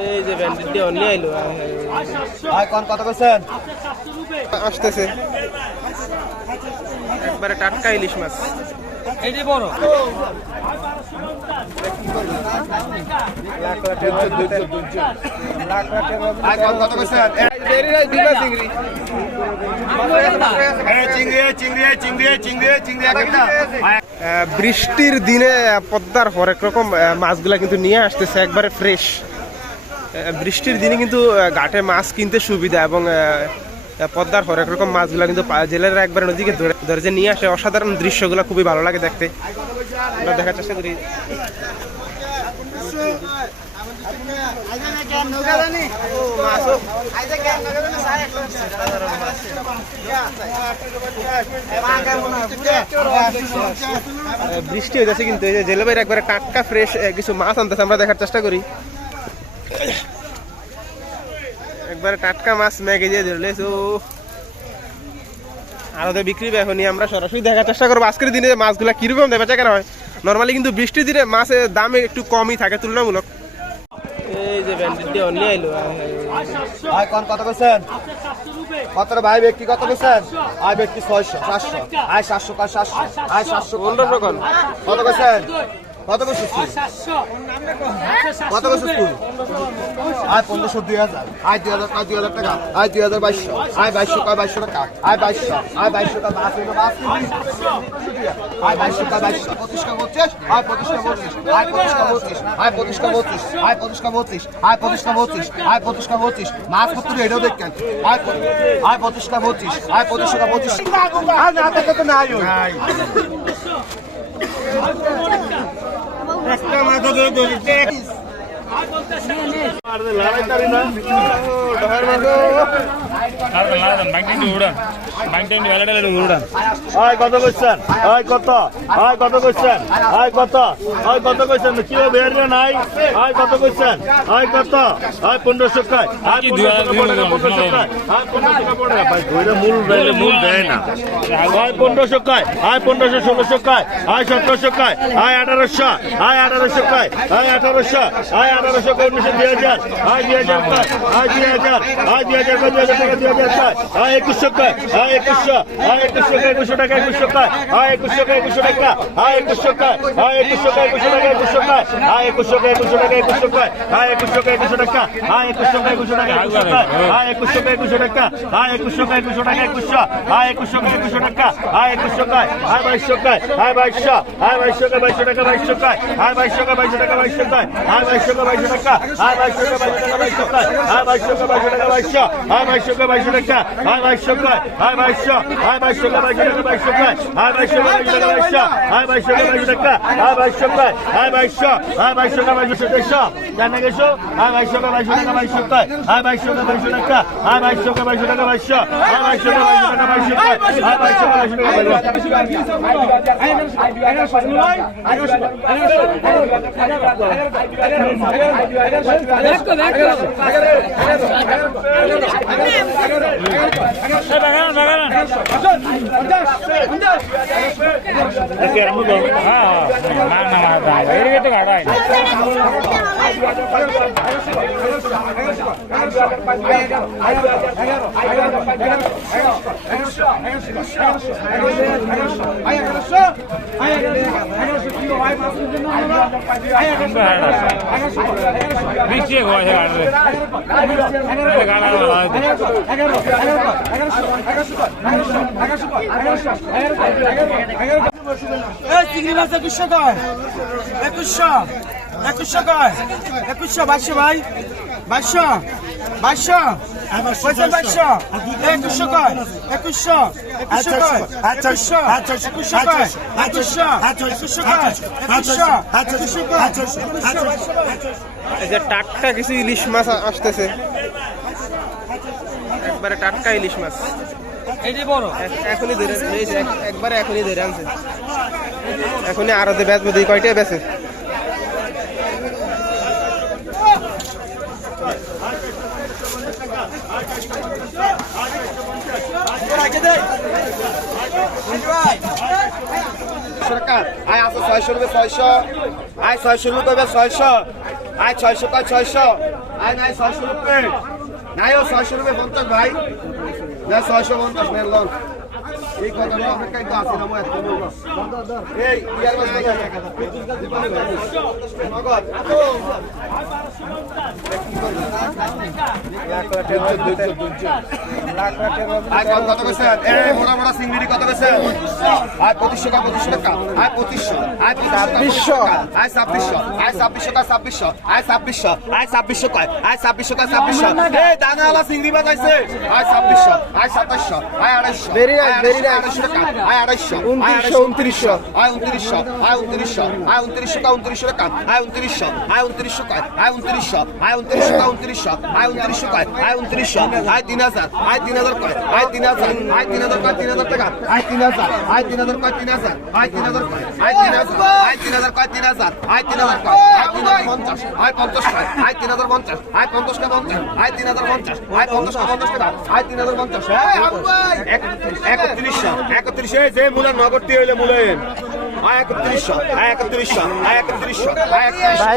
এই যে ব্যান্ডেড দিয়ে অনলি আইলো ভাই কোন কত কইছেন আসতেছে একবারে টাটকা ইলিশ মাছ বৃষ্টির দিনে পদ্মার হরেক রকম মাছগুলা কিন্তু নিয়ে আসতেছে, একবারে ফ্রেশ বৃষ্টির দিনে কিন্তু ঘাটে মাছ কিনতে সুবিধা এবং পদ্মার হরেক রকম মাছগুলা কিন্তু জেলেরা একবারে নদীকে ধরে ধরে যে নিয়ে আসে। অসাধারণ দৃশ্যগুলো খুবই ভালো লাগে দেখতে। আমরা দেখার চেষ্টা করি। বৃষ্টি হয়েছে কিন্তু, এই যে জেলে বাইরে একবারে টাটকা ফ্রেশ কিছু মাছ আনতেছে, আমরা দেখার চেষ্টা করি। একবারে টাটকা মাছ ম্যাগে দিয়ে ধরলে তো বিক্রি এখনই আমরা সরাসরি দেখার চেষ্টা করব। আজকের দিনে মাছগুলা কীরকম দেবে কেন হয়? নর্মালি কিন্তু বৃষ্টির দিনে মাছের দাম একটু কমই থাকে তুলনামূলক। এই যে ব্যান্ডেড দিয়ে অনলি আইলো ভাই কোন কত কইছেন কত ভাই ব্যক্তি কত কইছেন আই ব্যক্তি কত কইছেন কত তুই কত কইছিস তুই আয় পনেরোশো দুই হাজার। আয় দুই হাজার দুই হাজার টাকা। আয় দুই হাজার বাইশশো। আয় বাইশশো কয় বাইশশো টাকা? আয় বাইশশো। আয় বাইশশো টাকা বাস হইল বাস আয় বাইশশো টাকা বাইশশো? পঁচিশটা পঁচিশ। আয় পঁচিশটা পঁচিশ। আয় পঁচিশটা পঁচিশ। আয় পঁচিশটা পঁচিশ। আয় পঁচিশটা পঁচিশ। আয় পঁচিশটা পঁচিশ। আয় পঁচিশটা পঁচিশ। মাছ পত্র এটাও দেখেন। আয় আয় পঁচিশটা পঁচিশ। আয় পঁচিশটা পঁচিশ। আর না থেকে তো নাই ওই। একটা মাছ আয় কত করছেন আয় কত? আয় কত করছেন আয় কত? আয় কত করছেন কি বের নাই? আয় কত করছেন আয় কত? আয় পনেরোশো কায় আয় পনেরোশো কায় আয় পনেরোশো না ভাই ধরে মূল মূল দেয় না। আয় পনেরোশো কায় আয় পনেরোশো ষোলোশো কায় আয় সতেরোশো কায় আয় আঠারোশো। আয় আঠারোশো কায় আয় আঠারোশো। আয় আঠারোশো কায় উনিশশো দুই হাজার। আয় দুই হাজার কায় আয় দুই হাজার। আয় দুই হাজার কায় দুই হাজার একুশশো আয় একুশশো আয় একুশশো একুশশো টাকা একুশশো আয় একুশশো একুশশো টাকা আয় একুশশো আয় একুশশো একুশশো টাকা একুশশো আয় একুশশো একুশশো টাকা একুশশো আয় একুশশো একুশশো টাকা আয় একুশশো একুশশো টাকা একুশশো আয় একুশশো একুশশো টাকা আয় একুশশো একুশশো টাকা একুশশো আয় একুশশো একুশশো টাকা আয় একুশশো আয় বাইশশো আয় বাইশশো আয় বাইশশো বাইশশো টাকা বাইশশো আয় বাইশশো বাইশশো টাকা বাইশশো কায় বাইশশো বাইশশো টাকা আয় বাইশশো বাইশশো টাকা বাইশশো কায় বাইশশো বাইশশো টাকা বাইশশো আয় বাইশশো কায় বাইশশো টাকা আয় বাইশশো কায় আয় বাইশশো আয় বাইশশো কায় বাইশশো টাকা বাইশশো কায় আয় বাইশশো কায় বাইশশো টাকা আয় বাইশশো কায় বাইশশো টাকা আয় বাইশশো আয় বাইশশো কায় বাইশশো দেড়শো জানা গেছো আয় বাইশশো কায় বাইশশো টাকা বাইশশো কায় আয় বাইশশো কায় বাইশশো টাকা আয় বাইশশো কায় বাইশশো টাকা বাইশশো আয় বাইশশো কায় বাইশশো টাকা বাইশশো কায় আয় বাইশশো কায় বাইশশো টাকা বাইশশো ಹಾ ಹಾ ನಾನು ಮಾಡ নিচে গোয়া এগারোশো এগারোশো এগারোশো এগারোশো এগারোশো এগারোশো এগারোশো একুশশো কয়? একুশশো। ভাই। কয়? একুশশো। টাটকা কিছু ইলিশ মাছ আসতেছে। একবারে টাটকা ইলিশ মাছ। এটি বড়। এখ- এখনই ধরে একবারে এখনই ধরে আনছে। এখনই আরতে বেচবো দুই কয়টাই বেচে টাকা আয় আছে ছয়শো রুপে ছয়শো। আয় ছয়শো রুপে ছয়শো? আয় ছয়শো কয় ছয়শো? আয় নাই ছয়শো রুপে নাই ও ছয়শো রুপে পঞ্চাশ ভাই। না, ছয়শো পঞ্চাশ নেন, লোন। এই কথাটা অপেক্ষায় তো আছে না, মই এত। এই, ইয়ার মাছ নগদ। কত কইছেন এ বড় বড় সিঙ্গিড়ি কত কইছেন আয় 2500 টাকা 2500 আয় 2500 আয় 2500 আয় 2600 আয় 2600 টাকা 2600 আয় 2600 আয় 2600 কয়? আয় 2600 টাকা 2600 এ দানাওয়ালা সিঙ্গিড়ি বাজাইছে আয় 2600 আয় 2700 আয় 2800 ভেরি নাইস ভেরি নাইস 2800 টাকা। আয় 2800 আয় 2900 আয় 2900 আয় 2900 আয় 2900 টাকা 2900 আয় 2900 আয় 2900 কয়? আয় 2900 আয় 2900 টাকা 2900 আয় উনত্রিশশো কয় আয় উনত্রিশশো আয় তিন হাজার আয় তিন হাজার কয় আয় তিন হাজার আয় তিন হাজার কয় তিন হাজার টাকা আয় তিন হাজার আয় তিন হাজার কয় তিন হাজার আয় তিন হাজার কয় আয় তিন হাজার আয় তিন হাজার কয় তিন হাজার আয় তিন হাজার কয় আয় তিন হাজার পঞ্চাশ আয় পঞ্চাশ কয় আয় তিন হাজার পঞ্চাশ আয় পঞ্চাশ কা পঞ্চাশ আয় তিন হাজার পঞ্চাশ আয় পঞ্চাশ কা পঞ্চাশ টাকা আয় তিন হাজার পঞ্চাশ একত্রিশশো এই যে মূলের নগরটি হইলে মূলেন একত্রিশশো আয় একত্রিশশো আয় একত্রিশশো আয় একত্রিশশো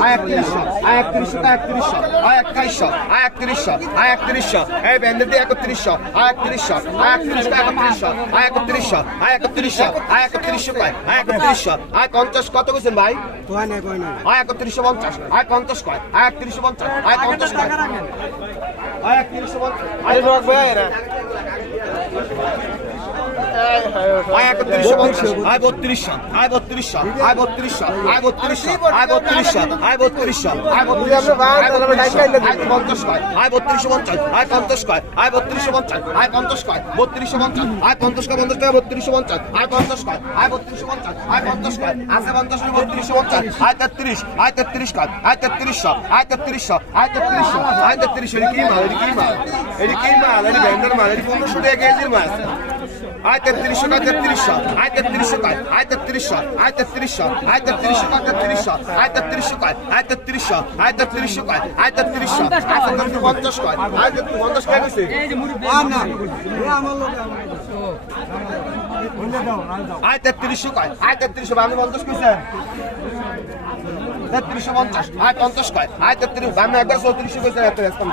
আয় একত্রিশশো আয় একত্রিশশো আয় একত্রিশশো আয় একত্রিশশো আয় একত্রিশশো আয় একত্রিশশো এই ব্যান্ডের দিয়ে একত্রিশশো আয় একত্রিশশো আয় একত্রিশশো আয় একত্রিশশো আয় একত্রিশশো আয় একত্রিশশো আয় একত্রিশশো কয় আয় একত্রিশশো আয় পঞ্চাশ কত কইছেন ভাই আয় একত্রিশশো পঞ্চাশ আয় পঞ্চাশ কয় আয় একত্রিশশো পঞ্চাশ আয় পঞ্চাশ কয় আয় একত্রিশশো পঞ্চাশ আরে রক ভাই না আয় একত্রিশশো পঞ্চাশ আয় আয় বত্রিশশো আয় আয় বত্রিশশো আয় বত্রিশশো আয় বত্রিশশো আয় বত্রিশশো আয় পঞ্চাশ কয় আয় বত্রিশশো পঞ্চাশ আয় পঞ্চাশ কয় আয় বত্রিশশো পঞ্চাশ আয় পঞ্চাশ কয় পঞ্চাশ আয় পঞ্চাশ কয় পঞ্চাশ কয় বত্রিশশো পঞ্চাশ আয় পঞ্চাশ কয় আয় বত্রিশশো পঞ্চাশ আয় পঞ্চাশ কয় আছে পঞ্চাশ কয় বত্রিশশো পঞ্চাশ আয় তেত্রিশ আয় তেত্রিশ কয় আয় আয় তেত্রিশশো আয় তেত্রিশশো আয় তেত্রিশশো এটি কি মাল এটি কি মাল এটি কি মাল এটি ব্যান্ডের মাল এটি পনেরোশো টাকা কেজির মাছ আয় তেত্রিশশো আয় তেত্রিশশো আয় তেত্রিশশো কয় আয় তেত্রিশশো আয় তেত্রিশশো আয় তেত্রিশশো কয় তেত্রিশশো আয় তেত্রিশশো কয় আয় তেত্রিশশো আয় তেত্রিশশো কয় আয় তেত্রিশশো আয় তেত্রিশশো পঞ্চাশ কয় আয় তেত্রিশ পঞ্চাশ কয় গেছে আয় তেত্রিশশো কয় আয় তেত্রিশশো আপনি পঞ্চাশ কইছেন তেত্রিশশো পঞ্চাশ। আয় পঞ্চাশ কয়? আয় তেত্রিশ। আমি একবার চৌত্রিশশো রেসপন্স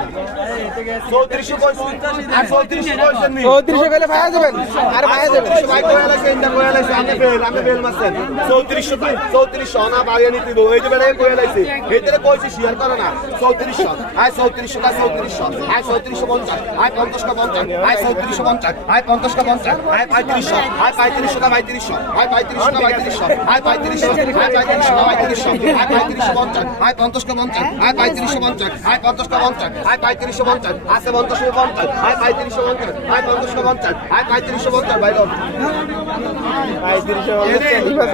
চৌত্রিশশো কইছেন আর চৌত্রিশশো কইছেন নি। চৌত্রিশশো গেলে ভাইয়া যাবেন। আর ভাইয়া যাবেন। ভাই কয়ে লাগছে ইন্দা কয়ে লাগছে আমি বেল আমি বেল মারছেন। চৌত্রিশশো কয় চৌত্রিশশো না বাড়িয়ে নিতে দেবো। এই যে বেড়ে কয়ে লাগছে এইটারে কইছে শেয়ার করে না। চৌত্রিশশো। আয় চৌত্রিশশো কায় চৌত্রিশশো। আয় চৌত্রিশশো পঞ্চাশ। আয় পঞ্চাশ কা পঞ্চাশ। আয় চৌত্রিশশো পঞ্চাশ। আয় পঞ্চাশ কা পঞ্চাশ। আয় পঁয়ত্রিশশো। আয় পঁয়ত্রিশশো কা পঁয়ত্রিশশো। আয় পঁয়ত্রিশশো কা পঁয়ত্রিশশো। আয় পঁয়ত্রিশশো। আয় পঁয়ত্রিশশো কা পঁয়ত্রিশশো। আয় পঁয়ত্রিশশো পঞ্চাশ আয় পঞ্চাশ কা পঞ্চাশ আয় পঁয়ত্রিশশো পঞ্চাশ আয় পঞ্চাশ কা পঞ্চাশ আয় পঁয়ত্রিশশো পঞ্চাশ আছে পঞ্চাশ পঞ্চাশ আয় পঁয়ত্রিশশো পঞ্চাশ আয় পঞ্চাশ কা পঞ্চাশ আয় পঁয়ত্রিশশো পঞ্চাশ বাইর পঁয়ত্রিশশো দিবা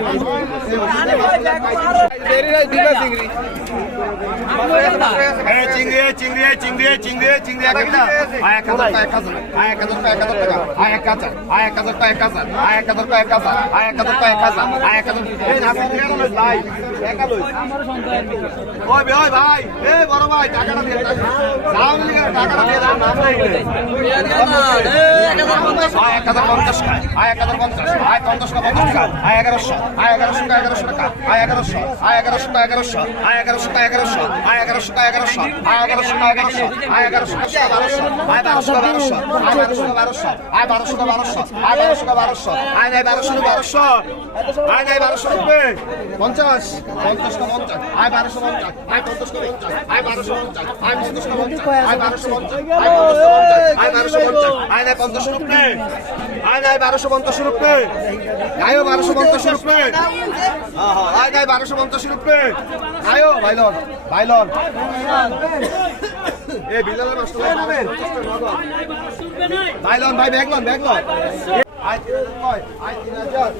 ভাই। এ বড় ভাই, টাকাটা দিয়ে টাকাটা দিয়ে দাম নাম নাই আয় এক হাজার পঞ্চাশ আয় এক হাজার পঞ্চাশ আয় পঞ্চাশ টাকা পঞ্চাশ টাকা। আয় এগারোশো আয় এগারোশো টাকা এগারোশো টাকা, আয় এগারোশো। আয় এগারোশো এগারোশো আয় এগারোশো টাকা এগারোশো আয় এগারোশো টাকা এগারোশো আয় এগারোশো টাকা এগারোশো আয় এগারোশো টাকা বারোশো আয় বারোশো টাকা বারোশো আয় বারোশো টাকা বারোশো আয় বারোশো টাকা বারোশো আয় বারোশো টাকা বারোশো আয় বারোশো টাকা বারোশো আয় বারোশো পঞ্চাশ পঞ্চাশ আয় বারোশো পঞ্চাশ আয় আয় বারোশো পঞ্চাশ আয় আয় বারোশো পঞ্চাশ আয় বারোশো পঞ্চাশ আয় নাই পঞ্চাশ রুপে আয় বারোশো পঞ্চাশ রুপে আয়ো বারোশো পঞ্চাশ আয় বারোশো পঞ্চাশ রুপে আয়ো ভাইলন ভাইলন। এ ভাই ভাইলন ভাই ব্যাগলন ব্যাগলন আয় তিন হাজার